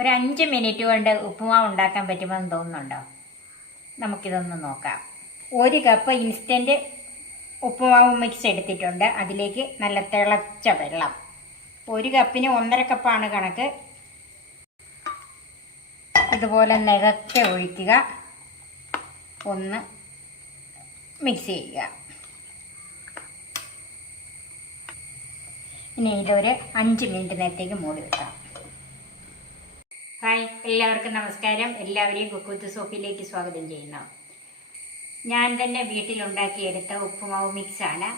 ഒരു 5 മിനിറ്റ് കൊണ്ട് ഉപ്പുമാവ് ഉണ്ടാക്കാൻ പറ്റുമെന്ന് തോന്നുന്നുണ്ടോ? നമുക്കിതൊന്ന് നോക്കാം. 1 കപ്പ് ഇൻസ്റ്റൻറ്റ് ഉപ്പുമാവ് മിക്സ് എടുത്തിട്ടുണ്ട്. അതിലേക്ക് നല്ല തിളച്ച വെള്ളം. 1 കപ്പിന് 1.5 കപ്പാണ് കണക്ക്. ഇതുപോലെ നികക്കെ ഒഴിക്കുക. ഒന്ന് മിക്സ് ചെയ്യുക. ഇനി ഇതൊരു 5 മിനിറ്റ് നേരത്തേക്ക് മൂടി വെക്കാം. ഹായ്, എല്ലാവർക്കും നമസ്കാരം. എല്ലാവരെയും കുക്ക് വിത്ത് സോഫിയിലേക്ക് സ്വാഗതം ചെയ്യുന്നു. ഞാൻ തന്നെ വീട്ടിലുണ്ടാക്കിയെടുത്ത ഉപ്പുമാവ് മിക്സാണ്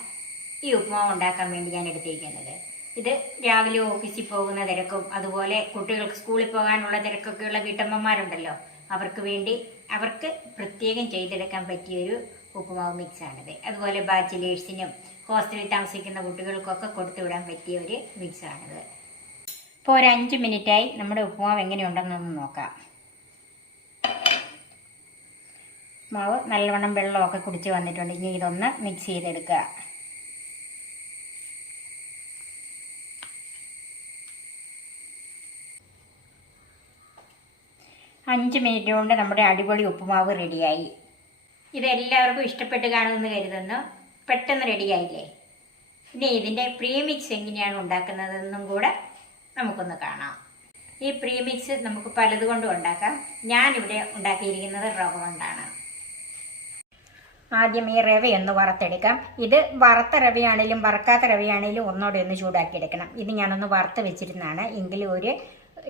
ഈ ഉപ്പുമാവ് ഉണ്ടാക്കാൻ വേണ്ടി ഞാൻ എടുത്തിരിക്കുന്നത്. ഇത് രാവിലെ ഓഫീസിൽ പോകുന്ന തിരക്കും അതുപോലെ കുട്ടികൾക്ക് സ്കൂളിൽ പോകാനുള്ള തിരക്കൊക്കെയുള്ള വീട്ടമ്മമാരുണ്ടല്ലോ, അവർക്ക് പ്രത്യേകം ചെയ്തെടുക്കാൻ പറ്റിയൊരു ഉപ്പുമാവ് മിക്സാണിത്. അതുപോലെ ബാച്ചിലേഴ്സിനും ഹോസ്റ്റലിൽ താമസിക്കുന്ന കുട്ടികൾക്കൊക്കെ കൊടുത്തു വിടാൻ പറ്റിയ ഒരു മിക്സാണിത്. ഇപ്പോൾ ഒരു 5 മിനിറ്റായി നമ്മുടെ ഉപ്പുമാവ് എങ്ങനെയുണ്ടെന്നൊന്ന് നോക്കാം. മാവ് നല്ലവണ്ണം വെള്ളമൊക്കെ കുടിച്ച് വന്നിട്ടുണ്ട്. ഇനി ഇതൊന്ന് മിക്സ് ചെയ്തെടുക്കുക. അഞ്ച് മിനിറ്റ് കൊണ്ട് നമ്മുടെ അടിപൊളി ഉപ്പുമാവ് റെഡിയായി. ഇതെല്ലാവർക്കും ഇഷ്ടപ്പെട്ട് കാണുമെന്ന് കരുതുന്നു. പെട്ടെന്ന് റെഡിയായില്ലേ? ഇനി ഇതിൻ്റെ പ്രീമിക്സ് എങ്ങനെയാണ് ഉണ്ടാക്കുന്നതെന്നും കൂടെ നമുക്കൊന്ന് കാണാം. ഈ പ്രീമിക്സ് നമുക്ക് പലതുകൊണ്ടും ഉണ്ടാക്കാം. ഞാനിവിടെ ഉണ്ടാക്കിയിരിക്കുന്നത് റവ കൊണ്ടാണ്. ആദ്യം ഈ റവയൊന്ന് വറുത്തെടുക്കാം. ഇത് വറുത്ത റവയാണേലും വറുക്കാത്ത റവയാണേലും ഒന്നോടെ ഒന്ന് ചൂടാക്കിയെടുക്കണം. ഇത് ഞാനൊന്ന് വറുത്ത് വെച്ചിരുന്നതാണ്. എങ്കിലും ഒരു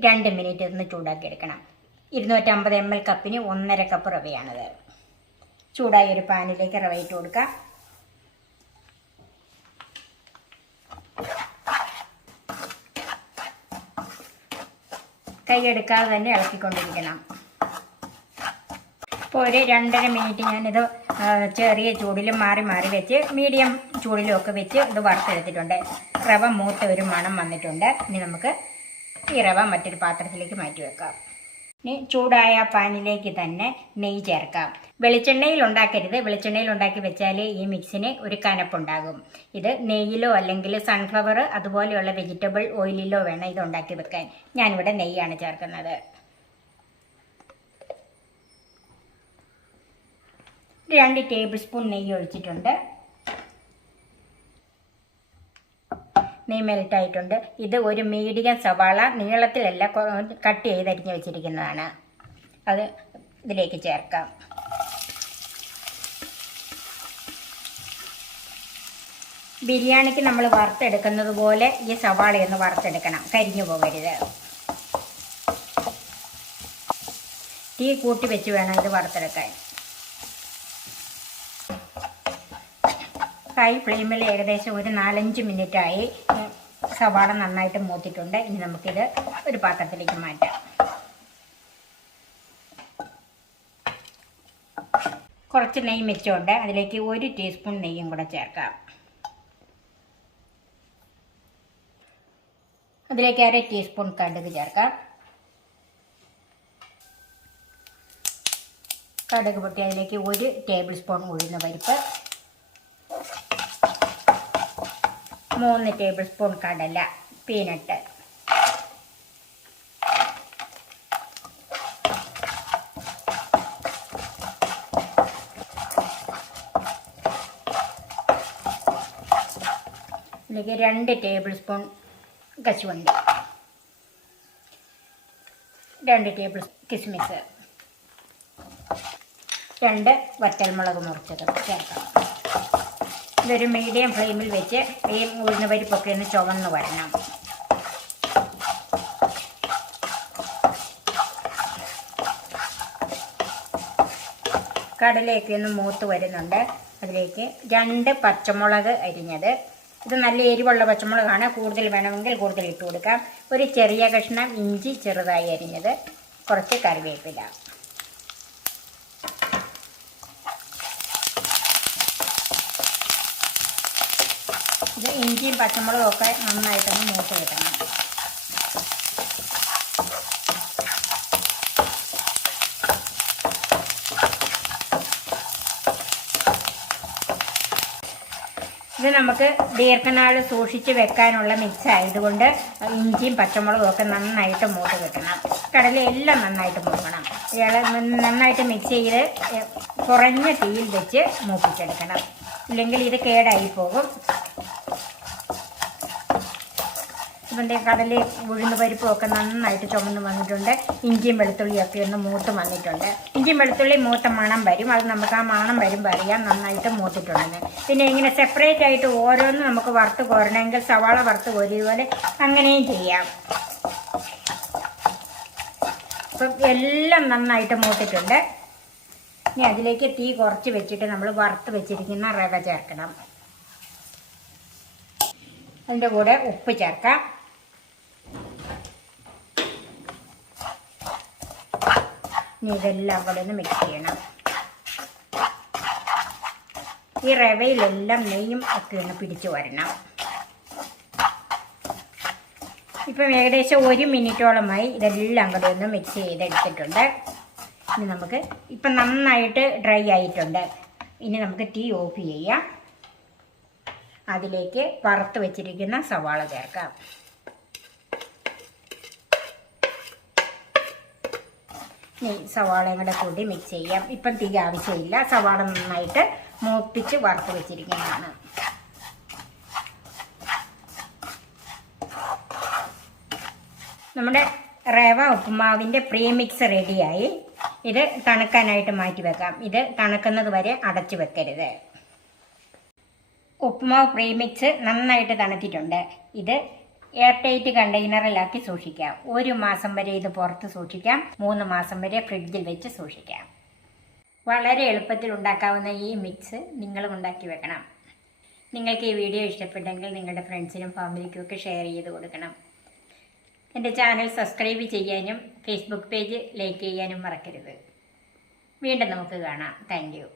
2 മിനിറ്റ് ഒന്ന് ചൂടാക്കിയെടുക്കണം. 250 ml കപ്പിന് 1.5 കപ്പ് റവയാണിത്. ചൂടായ ഒരു പാനിലേക്ക് റവ ഇട്ട് കൊടുക്കാം. കൈയെടുക്കാതെ തന്നെ ഇളക്കിക്കൊണ്ടിരിക്കണം. ഇപ്പോൾ ഒരു 2.5 മിനിറ്റ് ഞാനിത് ചെറിയ ചൂടിലും മാറി മാറി വെച്ച് മീഡിയം ചൂടിലും ഒക്കെ വെച്ച് ഇത് വറുത്തെടുത്തിട്ടുണ്ട്. റവ മൂത്ത ഒരു മണം വന്നിട്ടുണ്ട്. ഇനി നമുക്ക് ഈ റവ മറ്റൊരു പാത്രത്തിലേക്ക് മാറ്റി വെക്കാം. ഇനി ചൂടായ പാനിലേക്ക് തന്നെ നെയ്യ് ചേർക്കാം. വെളിച്ചെണ്ണയിൽ ഉണ്ടാക്കരുത്. വെളിച്ചെണ്ണയിൽ ഉണ്ടാക്കി വെച്ചാൽ ഈ മിക്സിന് ഒരു കനപ്പുണ്ടാകും. ഇത് നെയ്യിലോ അല്ലെങ്കിൽ സൺഫ്ലവർ അതുപോലെയുള്ള വെജിറ്റബിൾ ഓയിലിലോ വേണം ഇത് ഉണ്ടാക്കി വെക്കാൻ. ഞാനിവിടെ നെയ്യാണ് ചേർക്കുന്നത്. 2 ടേബിൾ സ്പൂൺ നെയ്യ് ഒഴിച്ചിട്ടുണ്ട്. നെയ്യ് മെൽട്ടായിട്ടുണ്ട്. ഇത് ഒരു മീഡിയം സവാള നീളത്തിലല്ല കട്ട് ചെയ്തരിഞ്ഞ് വെച്ചിരിക്കുന്നതാണ്. അത് ഇതിലേക്ക് ചേർക്കാം. ബിരിയാണിക്ക് നമ്മൾ വറുത്തെടുക്കുന്നത് പോലെ ഈ സവാളയൊന്ന് വറുത്തെടുക്കണം. കരിഞ്ഞു പോകരുത്. തീ കൂട്ടി വെച്ച് വേണം ഇത് വറുത്തെടുക്കാൻ. ഹൈ ഫ്ലെയിമിൽ ഏകദേശം ഒരു 4-5 മിനിറ്റായി. സവാള നന്നായിട്ട് മൂത്തിട്ടുണ്ട്. ഇനി നമുക്കിത് ഒരു പാത്രത്തിലേക്ക് മാറ്റാം. കുറച്ച് നെയ്യ് മിച്ചമുണ്ട്. അതിലേക്ക് 1 ടീസ്പൂൺ നെയ്യും കൂടെ ചേർക്കാം. അതിലേക്ക് 1/2 ടീസ്പൂൺ കടുക് ചേർക്കാം. കടുക് പൊട്ടി അതിലേക്ക് 1 ടേബിൾ സ്പൂൺ ഉഴുന്ന പരിപ്പ്, 3 ടേബിൾ സ്പൂൺ കടല പീനട്ട്, ഇതിലേക്ക് 2 ടേബിൾ സ്പൂൺ കശുവണ്ടി, 2 ടേബിൾ കിസ്മിസ്, 2 വറ്റൽമുളക് മുറിച്ചത് ചേർക്കാം. ഇതൊരു മീഡിയം ഫ്ലെയിമിൽ വെച്ച് ഈ ഉഴുന്ന പരിപ്പൊക്കെ ഒന്ന് ചുവന്ന് വരണം. കടലയൊക്കെ ഒന്ന് മൂത്ത് വരുന്നുണ്ട്. അതിലേക്ക് 2 പച്ചമുളക് അരിഞ്ഞത്. ഇത് നല്ല എരിവുള്ള പച്ചമുളകാണ്. കൂടുതൽ വേണമെങ്കിൽ കൂടുതൽ ഇട്ട് കൊടുക്കാം. ഒരു ചെറിയ കഷ്ണം ഇഞ്ചി ചെറുതായി അരിഞ്ഞത്, കുറച്ച് കറിവേപ്പില. ഇത് ഇഞ്ചിയും പച്ചമുളകും ഒക്കെ നന്നായിട്ടൊന്ന് മൂത്ത് കിട്ടണം. ഇത് ഇത് നമുക്ക് ദീർഘനാൾ സൂക്ഷിച്ച് വെക്കാനുള്ള മിക്സ് ആയതുകൊണ്ട് ഇഞ്ചിയും പച്ചമുളകും ഒക്കെ നന്നായിട്ട് മൂത്ത് കിട്ടണം. കടലയെല്ലാം നന്നായിട്ട് മൂക്കണം. നന്നായിട്ട് മിക്സ് ചെയ്ത് കുറഞ്ഞ തീയിൽ വെച്ച് മൂപ്പിച്ചെടുക്കണം, ഇല്ലെങ്കിൽ ഇത് കേടായി പോകും. ഇപ്പം കടല ഉഴുന്ന് പരിപ്പും ഒക്കെ നന്നായിട്ട് ചുമന്ന് വന്നിട്ടുണ്ട്. ഇഞ്ചിയും വെളുത്തുള്ളിയൊക്കെ ഒന്ന് മൂത്ത് വന്നിട്ടുണ്ട്. ഇഞ്ചിയും വെളുത്തുള്ളി മൂത്ത മണം വരും. അത് നമുക്ക് ആ മണം വരുമ്പോൾ അറിയാം നന്നായിട്ട് മൂത്തിട്ടുണ്ടെന്ന്. പിന്നെ ഇങ്ങനെ സെപ്പറേറ്റ് ആയിട്ട് ഓരോന്നും നമുക്ക് വറുത്ത് കോരണമെങ്കിൽ സവാള വറുത്ത് കോരിയതുപോലെ അങ്ങനെയും ചെയ്യാം. അപ്പം എല്ലാം നന്നായിട്ട് മൂത്തിട്ടുണ്ട്. ഇനി അതിലേക്ക് തീ കുറച്ച് വെച്ചിട്ട് നമ്മൾ വറുത്ത് വെച്ചിരിക്കുന്ന റവ ചേർക്കണം. അതിൻ്റെ കൂടെ ഉപ്പ് ചേർക്കാം. ഇനി ഇതെല്ലാം കൂടെ ഒന്ന് മിക്സ് ചെയ്യണം. ഈ റവയിലെല്ലാം നെയ്യും ഒക്കെ ഒന്ന് പിടിച്ചു വരണം. ഇപ്പം ഏകദേശം 1 മിനിറ്റോളമായി ഇതെല്ലാം കൂടെ ഒന്ന് മിക്സ് ചെയ്തെടുത്തിട്ടുണ്ട്. ഇനി നമുക്ക് ഇപ്പം നന്നായിട്ട് ഡ്രൈ ആയിട്ടുണ്ട്. ഇനി നമുക്ക് തീ ഓഫ് ചെയ്യാം. അതിലേക്ക് വറുത്ത് വെച്ചിരിക്കുന്ന സവാള ചേർക്കാം. ഇനി സവാളയും കൂടെ കൂടി മിക്സ് ചെയ്യാം. ഇപ്പം തീ ആവശ്യമില്ല. സവാള നന്നായിട്ട് മൂപ്പിച്ച് വറുത്ത് വെച്ചിരിക്കുന്നതാണ്. നമ്മുടെ റവ ഉപ്പുമാവിൻ്റെ പ്രീമിക്സ് റെഡിയായി. ഇത് തണുക്കാനായിട്ട് മാറ്റി വെക്കാം. ഇത് തണുക്കുന്നത് വരെ അടച്ചു വെക്കരുത്. ഉപ്പുമാവ് പ്രീമിക്സ് നന്നായിട്ട് തണുത്തിട്ടുണ്ട്. ഇത് എയർ ടൈറ്റ് കണ്ടെയ്നറിലാക്കി സൂക്ഷിക്കാം. 1 മാസം വരെ ഇത് പുറത്ത് സൂക്ഷിക്കാം. 3 മാസം വരെ ഫ്രിഡ്ജിൽ വെച്ച് സൂക്ഷിക്കാം. വളരെ എളുപ്പത്തിൽ ഉണ്ടാക്കാവുന്ന ഈ മിക്സ് നിങ്ങളും ഉണ്ടാക്കി വെക്കണം. നിങ്ങൾക്ക് ഈ വീഡിയോ ഇഷ്ടപ്പെട്ടെങ്കിൽ നിങ്ങളുടെ ഫ്രണ്ട്സിനും ഫാമിലിക്കും ഒക്കെ ഷെയർ ചെയ്ത് കൊടുക്കണം. എൻ്റെ ചാനൽ സബ്സ്ക്രൈബ് ചെയ്യാനും ഫേസ്ബുക്ക് പേജ് ലൈക്ക് ചെയ്യാനും മറക്കരുത്. വീണ്ടും നമുക്ക് കാണാം. Thank you.